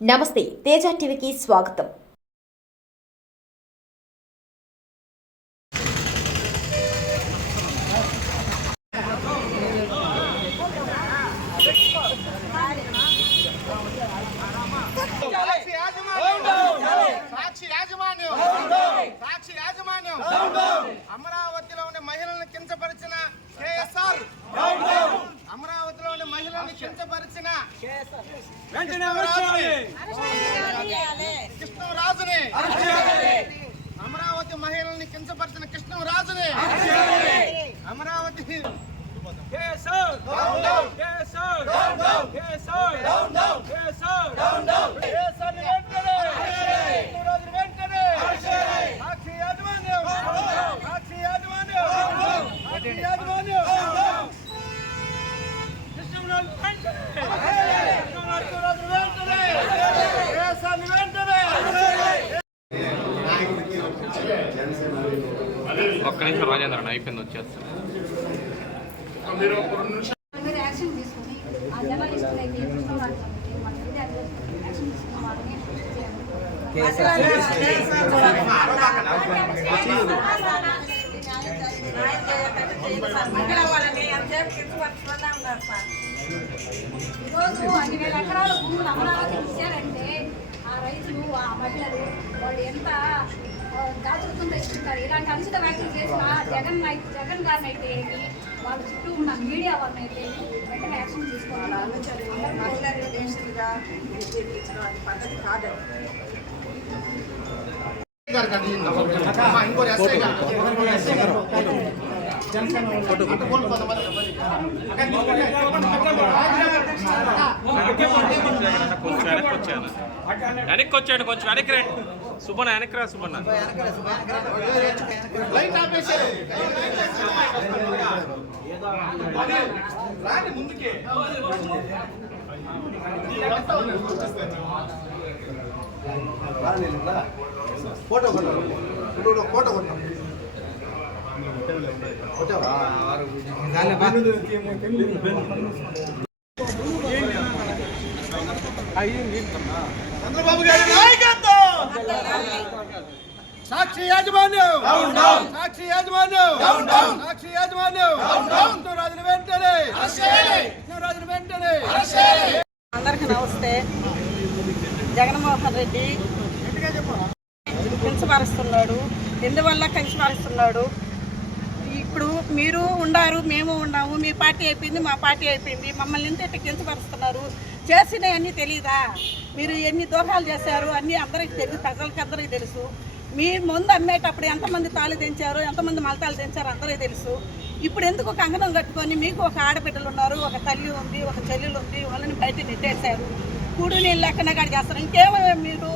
నమస్తే తేజ టీవీకి స్వాగతం. సాక్షి యాజమాన్యం. సాక్షి యాజమాన్యం. సాక్షి యాజమాన్యం అమరావతిలో ఉండే మహిళలను కించపరిచిన కేఎస్ఆర్. అమరావతిలో ఉండే మహిళలను కించపరిచిన కృష్ణరాజుని అమరావతి మహిళల్ని కించపరిచిన కృష్ణరాజుని అమరావతి కేసర్ డౌన్ డౌన్ కేసర్ డౌన్ డౌన్ కేసర్ డౌన్ డౌన్ కేసర్ డౌన్ డౌన్ కేసర్ వెంటనే రోజు వెంటనే సాక్షి యాజమాన్యం సాక్షి యాజమాన్యం సాక్షి యాజమాన్యం కృష్ణరాజు వెంటనే కృష్ణరాజు రోజు వెంటనే కేసర్ వెంటనే ఒక్క నిమిషం రాజేంద్ర అన్న అయిపోయింది వచ్చేస్తాను అయితే ఈరోజు అన్ని వేల ఎకరాల భూములు అమరావతి ఇచ్చారంటే ఆ రైతులు ఆ మహిళలు వాళ్ళు ఎంత దాతృత్వంతో ఇస్తుంటారు. ఇలాంటి అనుచిత వ్యాఖ్యలు చేసిన జగన్ జగన్ గారిని అయితే ఏమి, వాళ్ళ చుట్టూ ఉన్న మీడియా వాళ్ళని అయితే వెంటనే యాక్షన్ తీసుకోవాలి? మహిళా రిలేషన్గా పద్ధతి కాదు. ఎస్ఐ వెనక్కి వచ్చాడు కొంచెం వెనక్కి రండి. సుబ్బన్న వెనక్కి రా సుబ్బన్న లైట్ ఆపేసారు రాండి ముందుకే ఫోటో కొట్టాలి ఫోటో ఫోటో కొట్టాం కొట్టావా చంద్రబాబు గారి నాయకత్వం సాక్షి యాజమాన్యం! సాక్షి యాజమాన్యం! సాక్షి యాజమాన్యం! రాజుల వెంటనే! రాజుల వెంటనే! అందరికీ నమస్తే. జగన్మోహన్ రెడ్డి కించపరుస్తున్నాడు ఎందువల్ల కించపరుస్తున్నాడు ఇప్పుడు మీరు ఉండారు మేము ఉన్నాము మీ పార్టీ అయిపోయింది మా పార్టీ అయిపోయింది మమ్మల్ని ఇంత ఇట్ట కించపరుస్తున్నారు చేసినవన్నీ తెలియదా మీరు ఎన్ని దోహాలు చేశారు అన్నీ అందరికీ తెలుసు ప్రజలకి అందరికీ తెలుసు. మీ ముందు అమ్మేటప్పుడు ఎంతమంది తాళి తెంచారు ఎంతమంది మలతాలు తెంచారు అందరికీ తెలుసు. ఇప్పుడు ఎందుకు కంగనం కట్టుకొని మీకు ఒక ఆడబిడ్డలు ఉన్నారు ఒక తల్లి ఉంది ఒక చెల్లెలు ఉంది వాళ్ళని బయట నెట్టేశారు? కూడు నీళ్ళు లెక్కన కాడ చేస్తారు. ఇంకేమో మీరు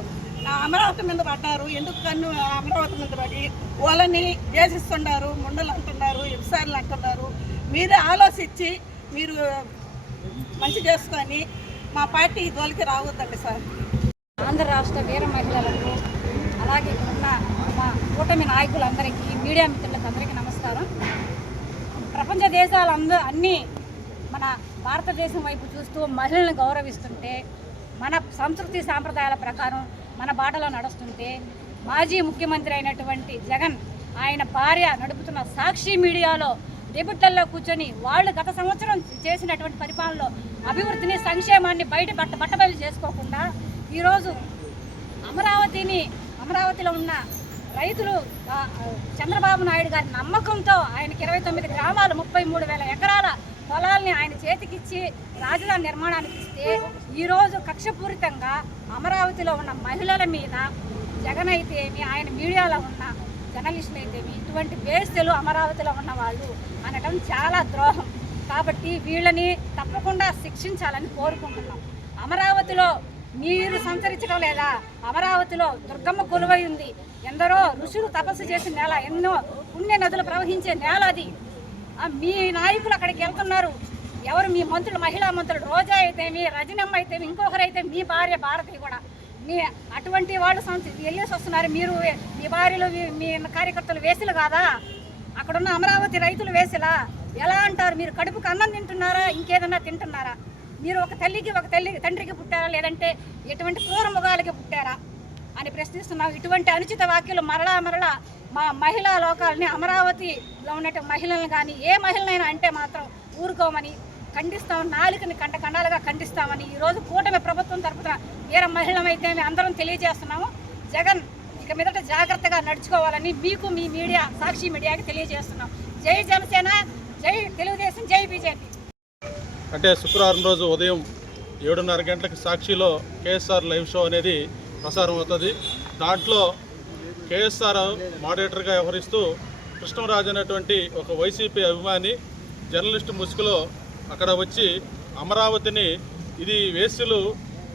అమరావతి మీద పడ్డారు ఎందుకు కన్ను అమరావతి మీద పడి? వాళ్ళని ద్వేషిస్తున్నారు ముండలు అంటున్నారు ఎఫ్సార్లు అంటున్నారు. మీరు ఆలోచించి మీరు మంచి చేసుకొని మా పార్టీ దోలికి రావద్దండి సార్. ఆంధ్ర రాష్ట్ర వీర మహిళలకు అలాగే ఉన్న మా కూటమి నాయకులందరికీ మీడియా మిత్రులకు అందరికీ నమస్కారం. ప్రపంచ దేశాలందరూ అన్నీ మన భారతదేశం వైపు చూస్తూ మహిళలను గౌరవిస్తుంటే మన సంస్కృతి సాంప్రదాయాల ప్రకారం మన బాటలో నడుస్తుంటే మాజీ ముఖ్యమంత్రి అయినటువంటి జగన్ ఆయన భార్య నడుపుతున్న సాక్షి మీడియాలో డెబిట్లలో కూర్చొని వాళ్ళు గత సంవత్సరం చేసినటువంటి పరిపాలనలో అభివృద్ధిని సంక్షేమాన్ని బయట బట్ట బట్టబయలు చేసుకోకుండా ఈరోజు అమరావతిని అమరావతిలో ఉన్న రైతులు చంద్రబాబు నాయుడు గారి నమ్మకంతో ఆయనకి ఇరవై తొమ్మిది గ్రామాలు ముప్పై మూడు వేల ఎకరాల పొలాల్ని ఆయన చేతికిచ్చి రాజధాని నిర్మాణానికి ఇస్తే ఈరోజు కక్షపూరితంగా అమరావతిలో ఉన్న మహిళల మీద జగన్ అయితే ఏమి ఆయన మీడియాలో ఉన్న జర్నలిస్టులు అయితేమి ఇటువంటి వేస్తలు అమరావతిలో ఉన్న వాళ్ళు అనడం చాలా ద్రోహం. కాబట్టి వీళ్ళని తప్పకుండా శిక్షించాలని కోరుకుంటున్నాం. అమరావతిలో మీరు సంచరించడం లేదా అమరావతిలో దుర్గమ్మ కొలువై ఉంది ఎందరో ఋషులు తపస్సు చేసిన నేల ఎన్నో పుణ్య నదులు ప్రవహించే నేల అది. మీ నాయకులు అక్కడికి వెళ్తున్నారు. ఎవరు మీ మంత్రులు మహిళా మంత్రులు? రోజా అయితే మీ రజనమ్మ అయితే ఇంకొకరైతే మీ భార్య భారతి కూడా. మీ అటువంటి వాళ్ళు సంత వెళ్ళేసి వస్తున్నారు. మీరు మీ భార్యలు మీ- మీ కార్యకర్తలు వేసులు కాదా? అక్కడున్న అమరావతి రైతులు వేసిలా? ఎలా అంటారు? మీరు కడుపుకు అన్నం తింటున్నారా? ఇంకేదన్నా తింటున్నారా? మీరు ఒక తల్లికి ఒక తల్లి తండ్రికి పుట్టారా? లేదంటే ఎటువంటి క్రూర ముఖాలకి పుట్టారా? అని ప్రశ్నిస్తున్నాం ఇటువంటి అనుచిత వ్యాఖ్యలు మరలా మరలా మా మహిళా లోకాలని అమరావతిలో ఉన్న మహిళలను కానీ ఏ మహిళనైనా అంటే మాత్రం ఊరుకోమని ఖండిస్తాం నాలుకని కంట కండాలుగా ఖండిస్తామని ఈరోజు కూటమి ప్రభుత్వం తరపున వీర మహిళమైతే మేము అందరం తెలియజేస్తున్నాము. జగన్ ఇక మీదట జాగ్రత్తగా నడుచుకోవాలని మీకు మీ మీడియా సాక్షి మీడియాకి తెలియజేస్తున్నాం. జై జనసేన జై తెలుగుదేశం జై బీజేపీ. అంటే శుక్రవారం రోజు ఉదయం ఏడున్నర గంటలకు సాక్షిలో కేఎస్ఆర్ లైవ్ షో అనేది ప్రసారం అవుతుంది. దాంట్లో కేఎస్ఆర్ మోడరేటర్గా వ్యవహరిస్తూ కృష్ణరాజు అనేటువంటి ఒక వైసీపీ అభిమాని జర్నలిస్ట్ ముసుగులో అక్కడ వచ్చి అమరావతిని ఇది వేసులు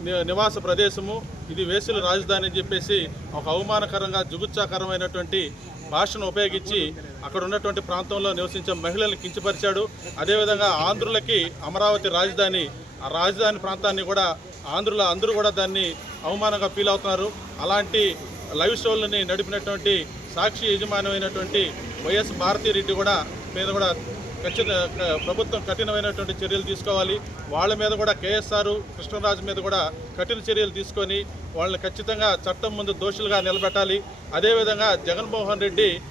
ని- నివాస ప్రదేశము ఇది వేశ్యల రాజధాని అని చెప్పేసి ఒక అవమానకరంగా జుగుత్సాకరమైనటువంటి భాషను ఉపయోగించి అక్కడ ఉన్నటువంటి ప్రాంతంలో నివసించే మహిళల్ని కించపరిచాడు. అదేవిధంగా ఆంధ్రులకి అమరావతి రాజధాని ఆ రాజధాని ప్రాంతాన్ని కూడా ఆంధ్రుల అందరూ కూడా దాన్ని అవమానంగా ఫీల్ అవుతున్నారు. అలాంటి లైవ్ షోలని నడిపినటువంటి సాక్షి యజమానమైనటువంటి వైఎస్ భారతీరెడ్డి కూడా మీద కూడా ఖచ్చిత ప్రభుత్వం కఠినమైనటువంటి చర్యలు తీసుకోవాలి. వాళ్ళ మీద కూడా కేఎస్ఆర్ కృష్ణరాజు మీద కూడా కఠిన చర్యలు తీసుకొని వాళ్ళని ఖచ్చితంగా చట్టం ముందు దోషులుగా నిలబెట్టాలి. అదేవిధంగా జగన్మోహన్ రెడ్డి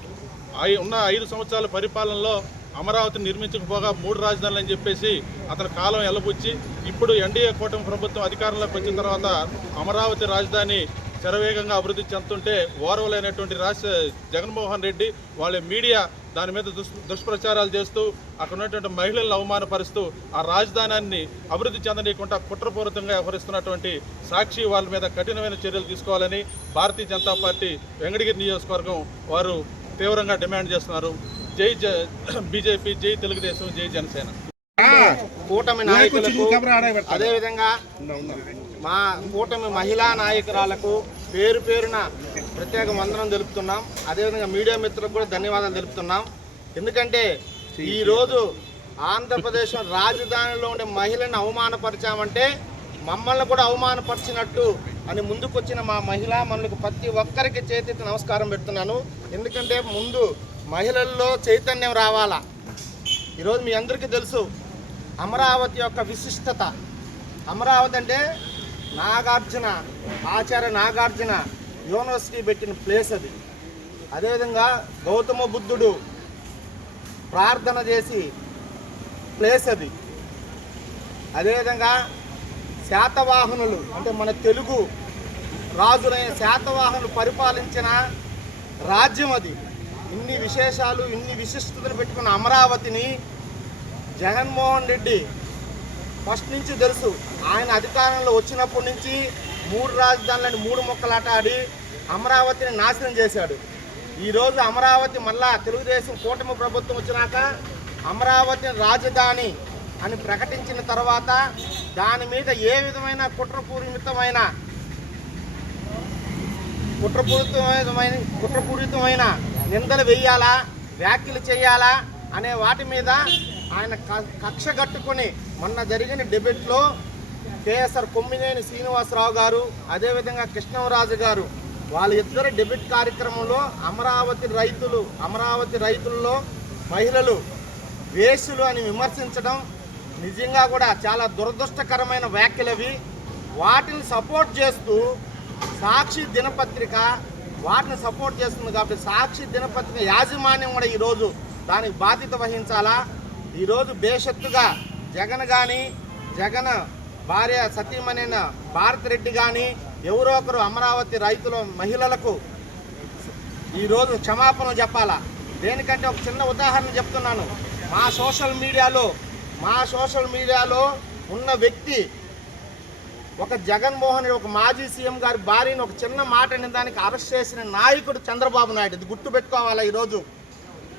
ఐ- ఉన్న ఐదు సంవత్సరాల పరిపాలనలో అమరావతి నిర్మించకపోగా మూడు రాజధానులు అని చెప్పేసి అతని కాలం ఎల్లబుచ్చి ఇప్పుడు ఎన్డీఏ కూటమి ప్రభుత్వం అధికారంలోకి వచ్చిన తర్వాత అమరావతి రాజధాని శరవేగంగా అభివృద్ధి చెందుతుంటే ఓర్వలైనటువంటి రాష్ట్ర జగన్మోహన్ రెడ్డి వాళ్ళ మీడియా దాని మీద దుష్ దుష్ప్రచారాలు చేస్తూ అక్కడ ఉన్నటువంటి మహిళలను అవమానపరుస్తూ ఆ రాజధానాన్ని అభివృద్ధి చెందనీయకుండా కుట్రపూరితంగా వ్యవహరిస్తున్నటువంటి సాక్షి వాళ్ళ మీద కఠినమైన చర్యలు తీసుకోవాలని భారతీయ జనతా పార్టీ వెంకటగిరి నియోజకవర్గం వారు తీవ్రంగా డిమాండ్ చేస్తున్నారు. జై బీజేపీ జై తెలుగుదేశం జై జనసేన. కూటమి నాయకులకు అదేవిధంగా మా కూటమి మహిళా నాయకురాలకు పేరు పేరున ప్రత్యేక వందనం తెలుపుతున్నాం. అదేవిధంగా మీడియా మిత్రులకు కూడా ధన్యవాదాలు తెలుపుతున్నాం. ఎందుకంటే ఈరోజు ఆంధ్రప్రదేశ్ రాజధానిలో ఉండే మహిళలను అవమానపరిచామంటే మమ్మల్ని కూడా అవమానపరిచినట్టు అని ముందుకొచ్చిన మా మహిళా మనులకు ప్రతి ఒక్కరికి చేతి నమస్కారం పెడుతున్నాను. ఎందుకంటే ముందు మహిళల్లో చైతన్యం రావాలా? ఈరోజు మీ అందరికీ తెలుసు అమరావతి యొక్క విశిష్టత. అమరావతి అంటే నాగార్జున ఆచార్య నాగార్జున యూనివర్సిటీ పెట్టిన ప్లేస్ అది. అదేవిధంగా గౌతమ బుద్ధుడు ప్రార్థన చేసి ప్లేస్ అది. అదేవిధంగా శాతవాహనులు అంటే మన తెలుగు రాజులైన శాతవాహనులు పరిపాలించిన రాజ్యం అది. ఇన్ని విశేషాలు ఇన్ని విశిష్టతలు పెట్టుకున్న అమరావతిని జగన్మోహన్ రెడ్డి ఫస్ట్ నుంచి తెలుసు. ఆయన అధికారంలో వచ్చినప్పటి నుంచి మూడు రాజధానులను మూడు మొక్కలాట ఆడి అమరావతిని నాశనం చేశాడు. ఈరోజు అమరావతి మళ్ళా తెలుగుదేశం కూటమి ప్రభుత్వం వచ్చినాక అమరావతిని రాజధాని అని ప్రకటించిన తర్వాత దాని మీద ఏ విధమైన కుట్రపూరితమైన కుట్రపూరితమైన కుట్రపూరితమైన నిందలు వేయాలా? వ్యాఖ్యలు చేయాలా? అనే వాటి మీద ఆయన క- కక్ష కట్టుకుని మొన్న జరిగిన డిబేట్లో కేఎస్ఆర్ కొమ్మినేని శ్రీనివాసరావు గారు అదేవిధంగా కృష్ణరాజు గారు వాళ్ళ ఇద్దరు డెబిట్ కార్యక్రమంలో అమరావతి రైతులు అమరావతి రైతుల్లో మహిళలు వేసులు అని విమర్శించడం నిజంగా కూడా చాలా దురదృష్టకరమైన వ్యాఖ్యలవి. వాటిని సపోర్ట్ చేస్తూ సాక్షి దినపత్రిక వాటిని సపోర్ట్ చేస్తుంది కాబట్టి సాక్షి దినపత్రిక యాజమాన్యం కూడా ఈరోజు దానికి బాధ్యత వహించాలా? ఈరోజు బేషత్తుగా జగన్ కానీ జగన్ భార్య సతీమణైన భారత్ రెడ్డి కానీ ఎవరో ఒకరు అమరావతి రైతుల మహిళలకు ఈరోజు క్షమాపణ చెప్పాలా? దేనికంటే ఒక చిన్న ఉదాహరణ చెప్తున్నాను. మా సోషల్ మీడియాలో మా సోషల్ మీడియాలో ఉన్న వ్యక్తి ఒక జగన్మోహన్ ఒక మాజీ సీఎం గారి భార్యని ఒక చిన్న మాట అనే దానికి అరెస్ట్ చేసిన నాయకుడు చంద్రబాబు నాయుడు. ఇది గుర్తుపెట్టుకోవాలా ఈరోజు?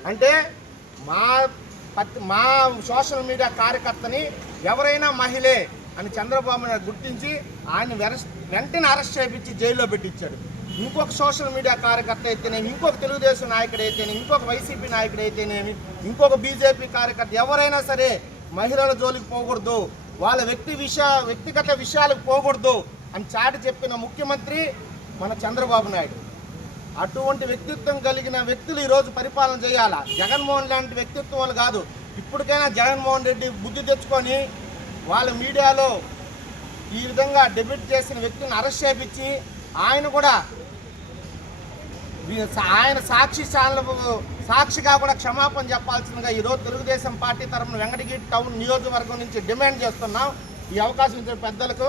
అంటే మా పత్- మా సోషల్ మీడియా కార్యకర్తని ఎవరైనా మహిళే అని చంద్రబాబు నాయుడు గుర్తించి ఆయన వెంటనే అరెస్ట్ చేయించి జైల్లో పెట్టించాడు. ఇంకొక సోషల్ మీడియా కార్యకర్త అయితేనేమి ఇంకొక తెలుగుదేశం నాయకుడు అయితేనేమి ఇంకొక వైసీపీ నాయకుడు అయితేనేమి ఇంకొక బీజేపీ కార్యకర్త ఎవరైనా సరే మహిళల జోలికి పోకూడదు. వాళ్ళ వ్యక్తి విషయ వ్యక్తిగత విషయాలకు పోకూడదు అని చాటి చెప్పిన ముఖ్యమంత్రి మన చంద్రబాబు నాయుడు. అటువంటి వ్యక్తిత్వం కలిగిన వ్యక్తులు ఈరోజు పరిపాలన చేయాలా? జగన్మోహన్ లాంటి వ్యక్తిత్వం వాళ్ళు కాదు. ఇప్పటికైనా జగన్మోహన్ రెడ్డి బుద్ధి తెచ్చుకొని వాళ్ళ మీడియాలో ఈ విధంగా డెబిట్ చేసిన వ్యక్తిని అరెస్ట్ చేపించి ఆయన కూడా ఆయన సాక్షి ఛానల్ సాక్షిగా కూడా క్షమాపణ చెప్పాల్సిందిగా ఈరోజు తెలుగుదేశం పార్టీ తరఫున వెంకటగిరి టౌన్ నియోజకవర్గం నుంచి డిమాండ్ చేస్తున్నాం. ఈ అవకాశం ఇచ్చిన పెద్దలకు